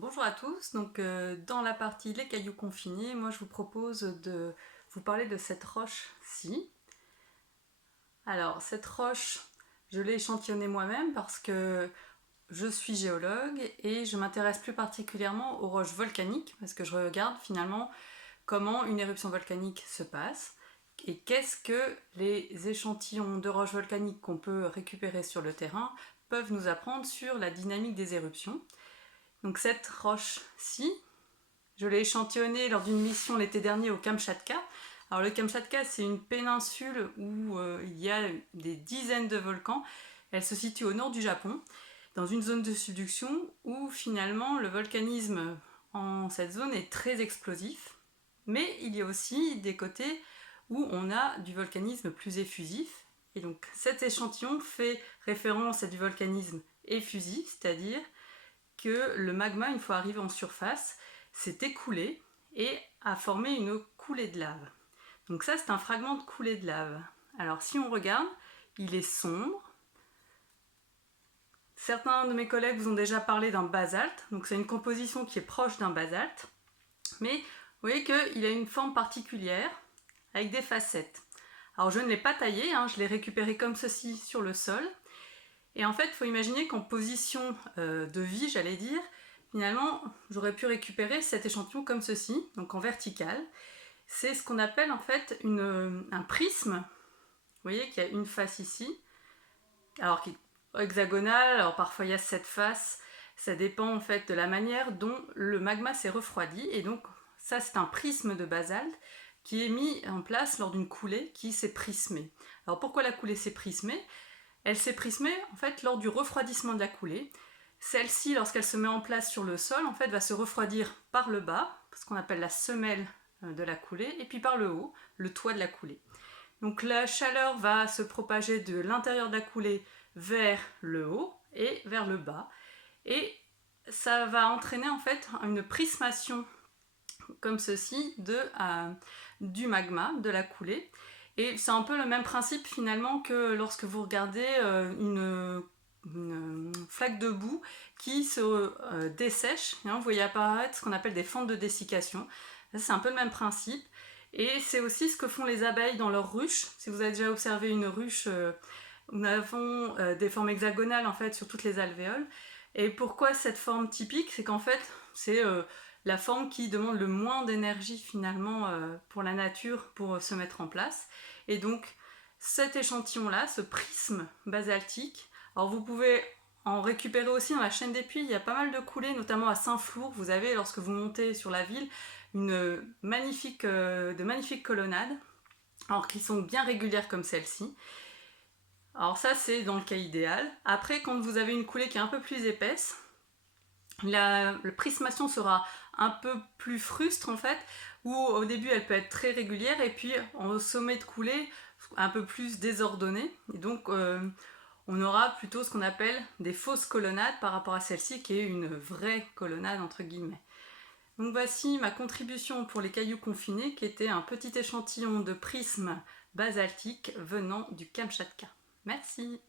Bonjour à tous, dans la partie les cailloux confinés, moi je vous propose de vous parler de cette roche-ci. Alors cette roche, je l'ai échantillonnée moi-même parce que je suis géologue et je m'intéresse plus particulièrement aux roches volcaniques parce que je regarde finalement comment une éruption volcanique se passe et qu'est-ce que les échantillons de roches volcaniques qu'on peut récupérer sur le terrain peuvent nous apprendre sur la dynamique des éruptions. Donc cette roche-ci, je l'ai échantillonnée lors d'une mission l'été dernier au Kamchatka. Alors le Kamchatka, c'est une péninsule où il y a des dizaines de volcans. Elle se situe au nord du Japon, dans une zone de subduction où finalement le volcanisme en cette zone est très explosif. Mais il y a aussi des côtés où on a du volcanisme plus effusif. Et donc cet échantillon fait référence à du volcanisme effusif, c'est-à-dire que le magma, une fois arrivé en surface, s'est écoulé et a formé une coulée de lave. Donc ça, c'est un fragment de coulée de lave. Alors si on regarde, il est sombre. Certains de mes collègues vous ont déjà parlé d'un basalte, donc c'est une composition qui est proche d'un basalte, mais vous voyez qu'il a une forme particulière, avec des facettes. Alors je ne l'ai pas taillé, je l'ai récupéré comme ceci sur le sol, et en fait, il faut imaginer qu'en position de vie, j'allais dire, finalement, j'aurais pu récupérer cet échantillon comme ceci, donc en vertical. C'est ce qu'on appelle en fait un prisme. Vous voyez qu'il y a une face ici, alors qui est hexagonale, alors parfois il y a 7 faces. Ça dépend en fait de la manière dont le magma s'est refroidi. Et donc ça, c'est un prisme de basalte qui est mis en place lors d'une coulée qui s'est prismée. Alors pourquoi la coulée s'est prismée ? Elle s'est prismée en fait lors du refroidissement de la coulée. Celle-ci, lorsqu'elle se met en place sur le sol, en fait, va se refroidir par le bas, ce qu'on appelle la semelle de la coulée, et puis par le haut, le toit de la coulée. Donc la chaleur va se propager de l'intérieur de la coulée vers le haut et vers le bas. Et ça va entraîner en fait une prismation comme ceci du magma, de la coulée. Et c'est un peu le même principe finalement que lorsque vous regardez une flaque de boue qui se dessèche. Vous voyez apparaître ce qu'on appelle des fentes de dessiccation. C'est un peu le même principe. Et c'est aussi ce que font les abeilles dans leurs ruches. Si vous avez déjà observé une ruche, nous avons des formes hexagonales en fait sur toutes les alvéoles. Et pourquoi cette forme typique ? C'est qu'en fait, c'est la forme qui demande le moins d'énergie finalement pour la nature pour se mettre en place. Et donc cet échantillon-là, ce prisme basaltique, alors vous pouvez en récupérer aussi dans la chaîne des puits, il y a pas mal de coulées, notamment à Saint-Flour, vous avez lorsque vous montez sur la ville, de magnifiques colonnades, alors qui sont bien régulières comme celle-ci. Alors ça c'est dans le cas idéal. Après quand vous avez une coulée qui est un peu plus épaisse, la prismation sera un peu plus frustre en fait, où au début elle peut être très régulière et puis au sommet de coulée un peu plus désordonnée. Et donc on aura plutôt ce qu'on appelle des fausses colonnades par rapport à celle-ci qui est une vraie colonnade entre guillemets. Donc voici ma contribution pour les cailloux confinés qui était un petit échantillon de prisme basaltique venant du Kamchatka. Merci.